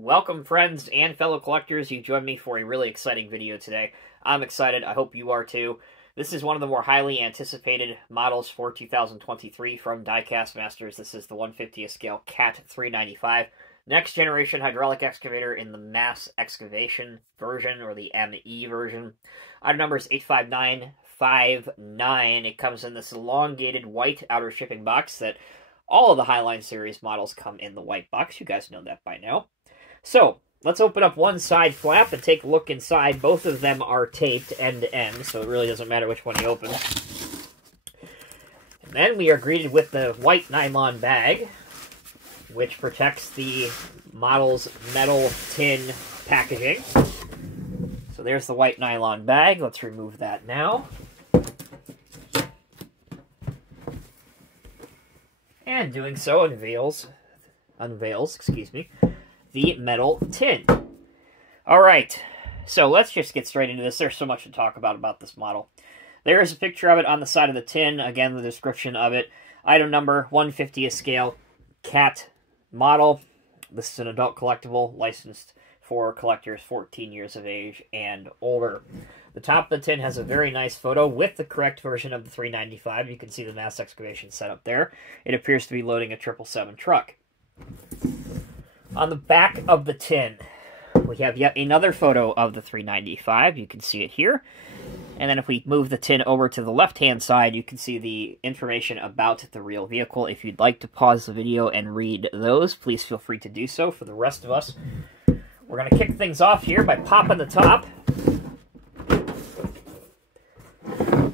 Welcome, friends and fellow collectors. You joined me for a really exciting video today. I'm excited. I hope you are too. This is one of the more highly anticipated models for 2023 from Diecast Masters. This is the 1/50th scale CAT 395. Next generation hydraulic excavator in the Mass Excavation version, or the ME version. Item number is 85959. It comes in this elongated white outer shipping box that all of the Highline series models come in the white box. You guys know that by now. So, let's open up one side flap and take a look inside. Both of them are taped end to end, so it really doesn't matter which one you open. And then we are greeted with the white nylon bag, which protects the model's metal tin packaging. So there's the white nylon bag. Let's remove that now. And doing so unveils, the metal tin. Alright, so let's just get straight into this. There's so much to talk about this model. There is a picture of it on the side of the tin. Again, the description of it. Item number, 1/50th scale, CAT model. This is an adult collectible, licensed for collectors 14 years of age and older. The top of the tin has a very nice photo with the correct version of the 395. You can see the Mass Excavation setup there. It appears to be loading a 777 truck. On the back of the tin, we have yet another photo of the 395. You can see it here. And then if we move the tin over to the left-hand side, you can see the information about the real vehicle. If you'd like to pause the video and read those, please feel free to do so. For the rest of us, we're going to kick things off here by popping the top.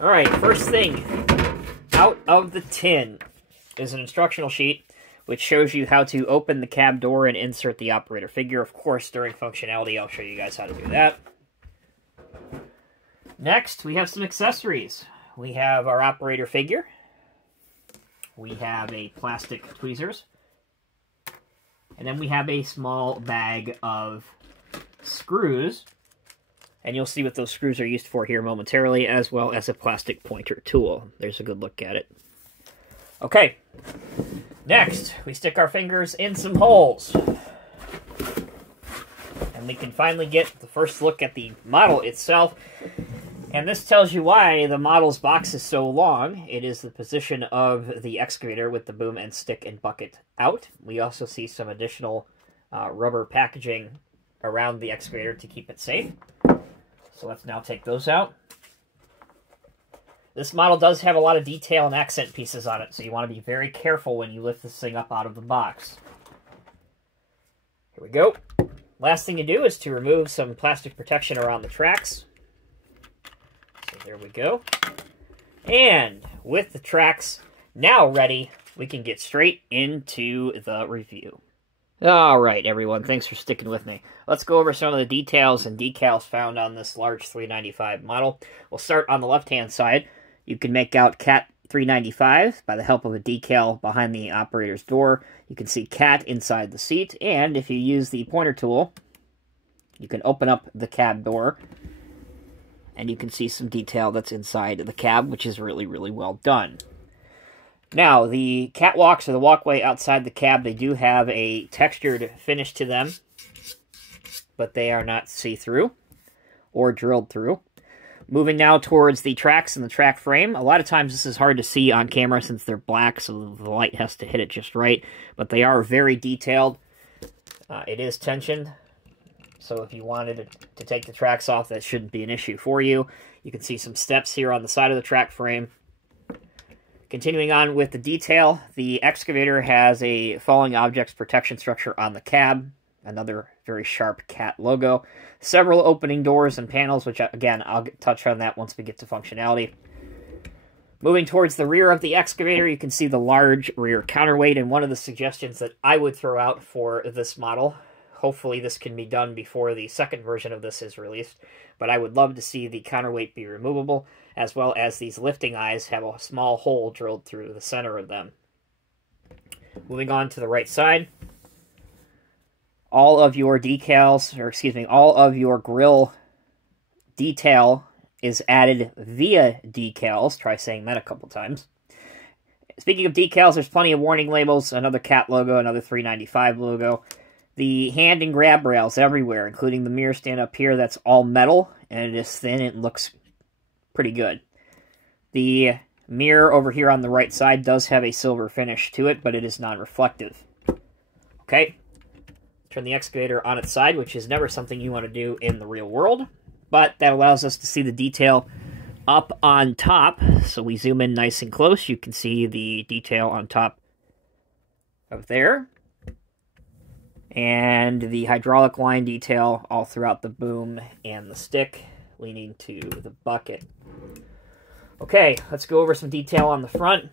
Alright, first thing out of the tin is an instructional sheet which shows you how to open the cab door and insert the operator figure. Of course, during functionality, I'll show you guys how to do that. Next, we have some accessories. We have our operator figure. We have a plastic tweezers. And then we have a small bag of screws. And you'll see what those screws are used for here momentarily, as well as a plastic pointer tool. There's a good look at it. Okay. Next, we stick our fingers in some holes. And we can finally get the first look at the model itself. And this tells you why the model's box is so long. It is the position of the excavator with the boom and stick and bucket out. We also see some additional rubber packaging around the excavator to keep it safe. So let's now take those out. This model does have a lot of detail and accent pieces on it, so you want to be very careful when you lift this thing up out of the box. Here we go. Last thing to do is to remove some plastic protection around the tracks. So there we go. And with the tracks now ready, we can get straight into the review. Alright, everyone, thanks for sticking with me. Let's go over some of the details and decals found on this large 395 model. We'll start on the left-hand side. You can make out CAT 395 by the help of a decal behind the operator's door. You can see CAT inside the seat, and if you use the pointer tool, you can open up the cab door, and you can see some detail that's inside the cab, which is really, really well done. Now, the catwalks, or the walkway outside the cab, they do have a textured finish to them, but they are not see-through or drilled through. Moving now towards the tracks and the track frame. A lot of times this is hard to see on camera since they're black, so the light has to hit it just right, but they are very detailed. It is tensioned, so if you wanted to take the tracks off, that shouldn't be an issue for you. You can see some steps here on the side of the track frame. Continuing on with the detail, the excavator has a falling objects protection structure on the cab. Another very sharp CAT logo. Several opening doors and panels, which, again, I'll touch on that once we get to functionality. Moving towards the rear of the excavator, you can see the large rear counterweight, and one of the suggestions that I would throw out for this model, hopefully this can be done before the second version of this is released, but I would love to see the counterweight be removable, as well as these lifting eyes have a small hole drilled through the center of them. Moving on to the right side, all of your decals, or excuse me, all of your grill detail is added via decals. Try saying that a couple times. Speaking of decals, there's plenty of warning labels, another CAT logo, another 395 logo. The hand and grab rails everywhere, including the mirror stand up here, that's all metal, and it is thin. It looks pretty good. The mirror over here on the right side does have a silver finish to it, but it is non-reflective. Okay, turn the excavator on its side, which is never something you want to do in the real world, but that allows us to see the detail up on top. So we zoom in nice and close. You can see the detail on top of there. And the hydraulic line detail all throughout the boom and the stick leading to the bucket. Okay, let's go over some detail on the front.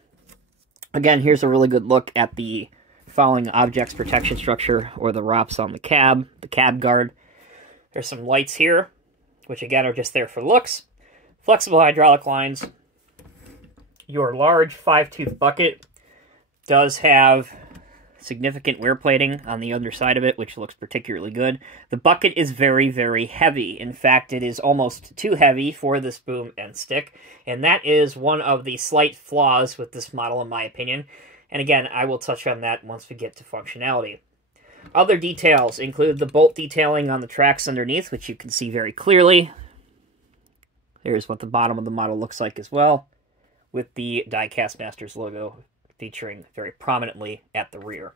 Again, here's a really good look at the falling objects protection structure, or the ROPS on the cab guard. There's some lights here, which again are just there for looks. Flexible hydraulic lines. Your large 5-tooth bucket does have significant wear plating on the underside of it, which looks particularly good. The bucket is very, very heavy. In fact, it is almost too heavy for this boom and stick, and that is one of the slight flaws with this model, in my opinion. And again, I will touch on that once we get to functionality. Other details include the bolt detailing on the tracks underneath, which you can see very clearly. Here's what the bottom of the model looks like as well, with the Diecast Masters logo featuring very prominently at the rear.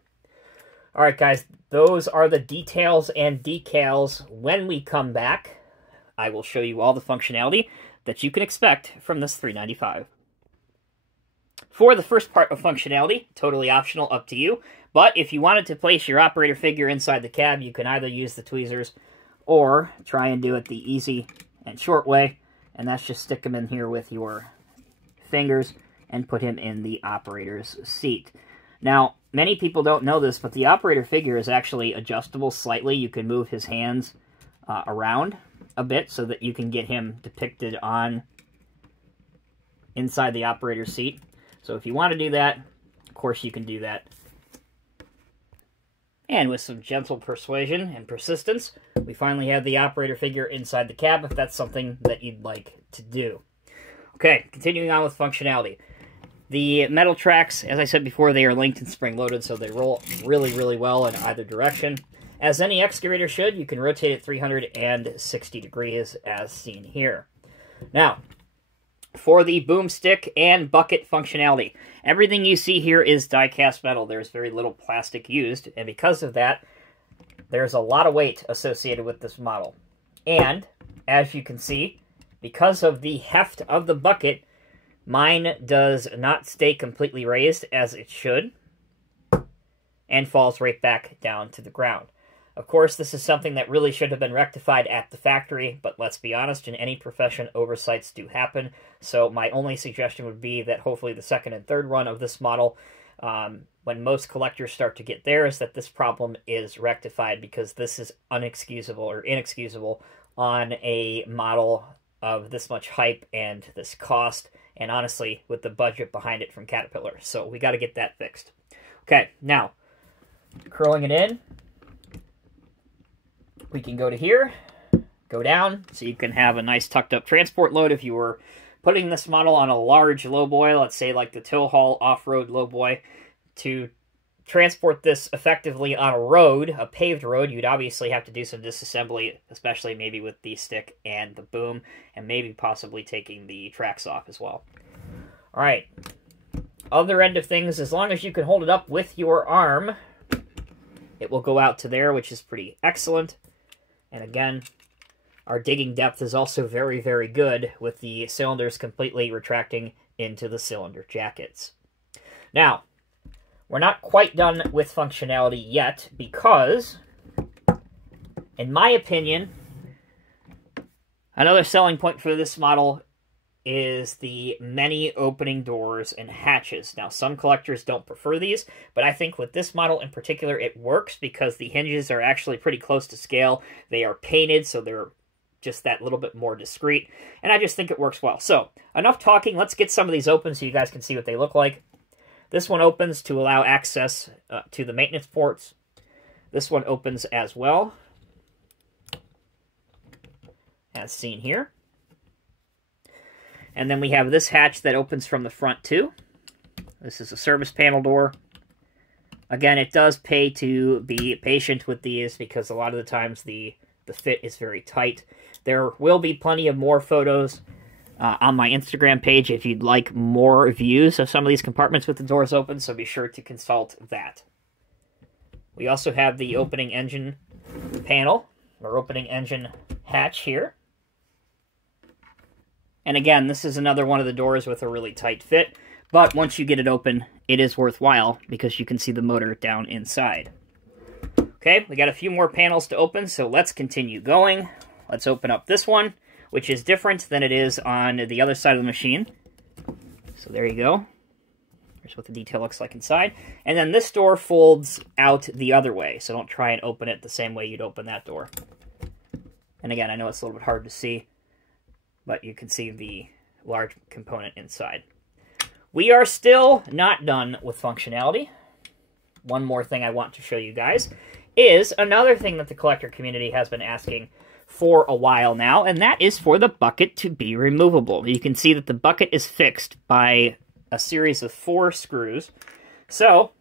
Alright guys, those are the details and decals. When we come back, I will show you all the functionality that you can expect from this $395. For the first part of functionality, totally optional, up to you, but if you wanted to place your operator figure inside the cab, you can either use the tweezers or try and do it the easy and short way, and that's just stick them in here with your fingers and put him in the operator's seat. Now, many people don't know this, but the operator figure is actually adjustable slightly. You can move his hands around a bit so that you can get him depicted on inside the operator's seat. So if you want to do that, of course you can do that. And with some gentle persuasion and persistence, we finally have the operator figure inside the cab, if that's something that you'd like to do. Okay, continuing on with functionality. The metal tracks, as I said before, they are linked and spring-loaded, so they roll really, really well in either direction. As any excavator should, you can rotate it 360 degrees, as seen here. Now, for the boomstick and bucket functionality, everything you see here is die-cast metal. There's very little plastic used, and because of that, there's a lot of weight associated with this model. And, as you can see, because of the heft of the bucket, mine does not stay completely raised as it should, and falls right back down to the ground. Of course, this is something that really should have been rectified at the factory, but let's be honest, in any profession, oversights do happen, so my only suggestion would be that hopefully the second and third run of this model, when most collectors start to get theirs, that this problem is rectified, because this is unexcusable or inexcusable on a model of this much hype and this cost, and honestly, with the budget behind it from Caterpillar. So we got to get that fixed. Okay, now, curling it in, we can go to here, go down, so you can have a nice tucked up transport load if you were putting this model on a large lowboy, let's say like the Tow Haul off-road lowboy. To transport this effectively on a road, a paved road, you'd obviously have to do some disassembly, especially maybe with the stick and the boom, and maybe possibly taking the tracks off as well. Alright, other end of things, as long as you can hold it up with your arm, it will go out to there, which is pretty excellent. And again, our digging depth is also very, very good, with the cylinders completely retracting into the cylinder jackets. Now, we're not quite done with functionality yet, because, in my opinion, another selling point for this model is the many opening doors and hatches. Now, some collectors don't prefer these, but I think with this model in particular, it works because the hinges are actually pretty close to scale. They are painted, so they're just that little bit more discreet, and I just think it works well. So, enough talking. Let's get some of these open so you guys can see what they look like. This one opens to allow access to the maintenance ports. This one opens as well, as seen here. And then we have this hatch that opens from the front too. This is a service panel door. Again, it does pay to be patient with these because a lot of the times the fit is very tight. There will be plenty of more photos on my Instagram page if you'd like more views of some of these compartments with the doors open, so be sure to consult that. We also have the opening engine panel, or opening engine hatch here. And again, this is another one of the doors with a really tight fit, but once you get it open, it is worthwhile because you can see the motor down inside. Okay, we got a few more panels to open, so let's continue going. Let's open up this one, which is different than it is on the other side of the machine. So there you go. Here's what the detail looks like inside. And then this door folds out the other way, so don't try and open it the same way you'd open that door. And again, I know it's a little bit hard to see, but you can see the large component inside. We are still not done with functionality. One more thing I want to show you guys is another thing that the collector community has been asking for a while now, and that is for the bucket to be removable. You can see that the bucket is fixed by a series of 4 screws. So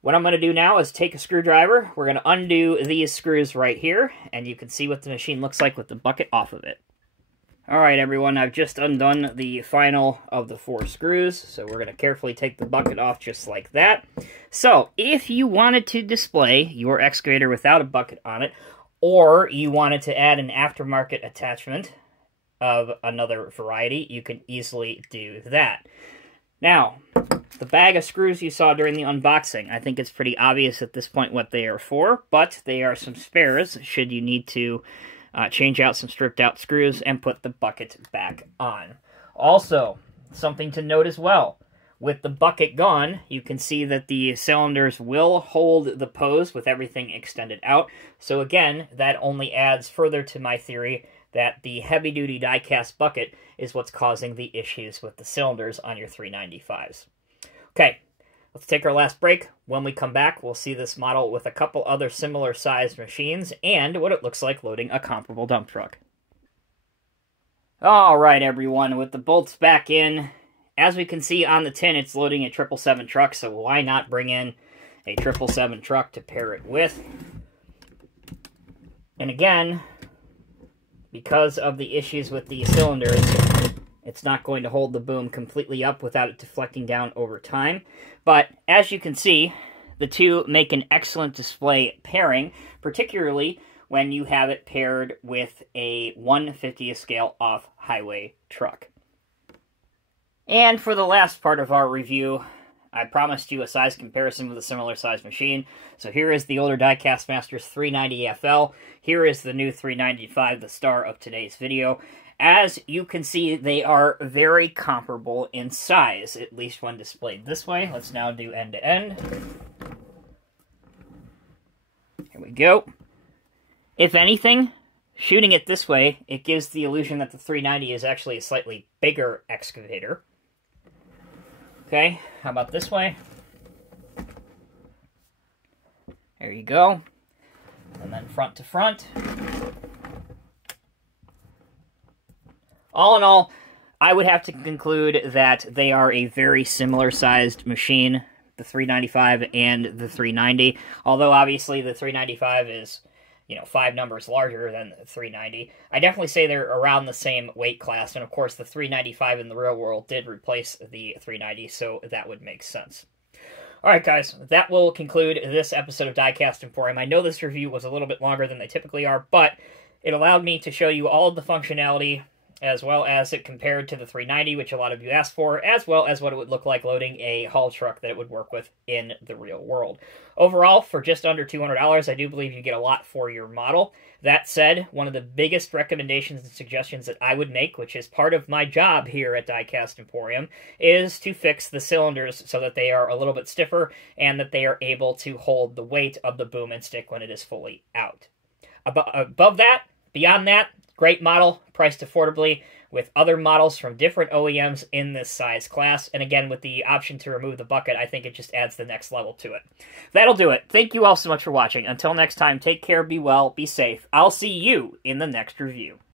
what I'm going to do now is take a screwdriver. We're going to undo these screws right here, and you can see what the machine looks like with the bucket off of it. Alright everyone, I've just undone the final of the 4 screws, so we're going to carefully take the bucket off just like that. So, if you wanted to display your excavator without a bucket on it, or you wanted to add an aftermarket attachment of another variety, you can easily do that. Now, the bag of screws you saw during the unboxing, I think it's pretty obvious at this point what they are for, but they are some spares should you need to change out some stripped out screws and put the bucket back on. Also, something to note as well, with the bucket gone, you can see that the cylinders will hold the pose with everything extended out. So again, that only adds further to my theory that the heavy-duty die-cast bucket is what's causing the issues with the cylinders on your 395s. Okay, let's take our last break. When we come back, we'll see this model with a couple other similar-sized machines and what it looks like loading a comparable dump truck. Alright everyone, with the bolts back in, as we can see on the tin, it's loading a 777 truck, so why not bring in a 777 truck to pair it with? And again, because of the issues with the cylinders, it's not going to hold the boom completely up without it deflecting down over time. But as you can see, the two make an excellent display pairing, particularly when you have it paired with a 1/50th scale off-highway truck. And for the last part of our review, I promised you a size comparison with a similar size machine. So here is the older Diecast Masters 390 FL. Here is the new 395, the star of today's video. As you can see, they are very comparable in size, at least when displayed this way. Let's now do end-to-end. Here we go. If anything, shooting it this way, it gives the illusion that the 390 is actually a slightly bigger excavator. Okay, how about this way? There you go. And then front to front. All in all, I would have to conclude that they are a very similar-sized machine, the 395 and the 390. Although, obviously, the 395 is, 5 numbers larger than the 390. I definitely say they're around the same weight class, and of course, the 395 in the real world did replace the 390, so that would make sense. Alright guys, that will conclude this episode of Diecast Emporium. I know this review was a little bit longer than they typically are, but it allowed me to show you all of the functionality as well as it compared to the 390, which a lot of you asked for, as well as what it would look like loading a haul truck that it would work with in the real world. Overall, for just under $200, I do believe you get a lot for your model. That said, one of the biggest recommendations and suggestions that I would make, which is part of my job here at Diecast Emporium, is to fix the cylinders so that they are a little bit stiffer and that they are able to hold the weight of the boom and stick when it is fully out. Above that, beyond that, great model, priced affordably, with other models from different OEMs in this size class. And again, with the option to remove the bucket, I think it just adds the next level to it. That'll do it. Thank you all so much for watching. Until next time, take care, be well, be safe. I'll see you in the next review.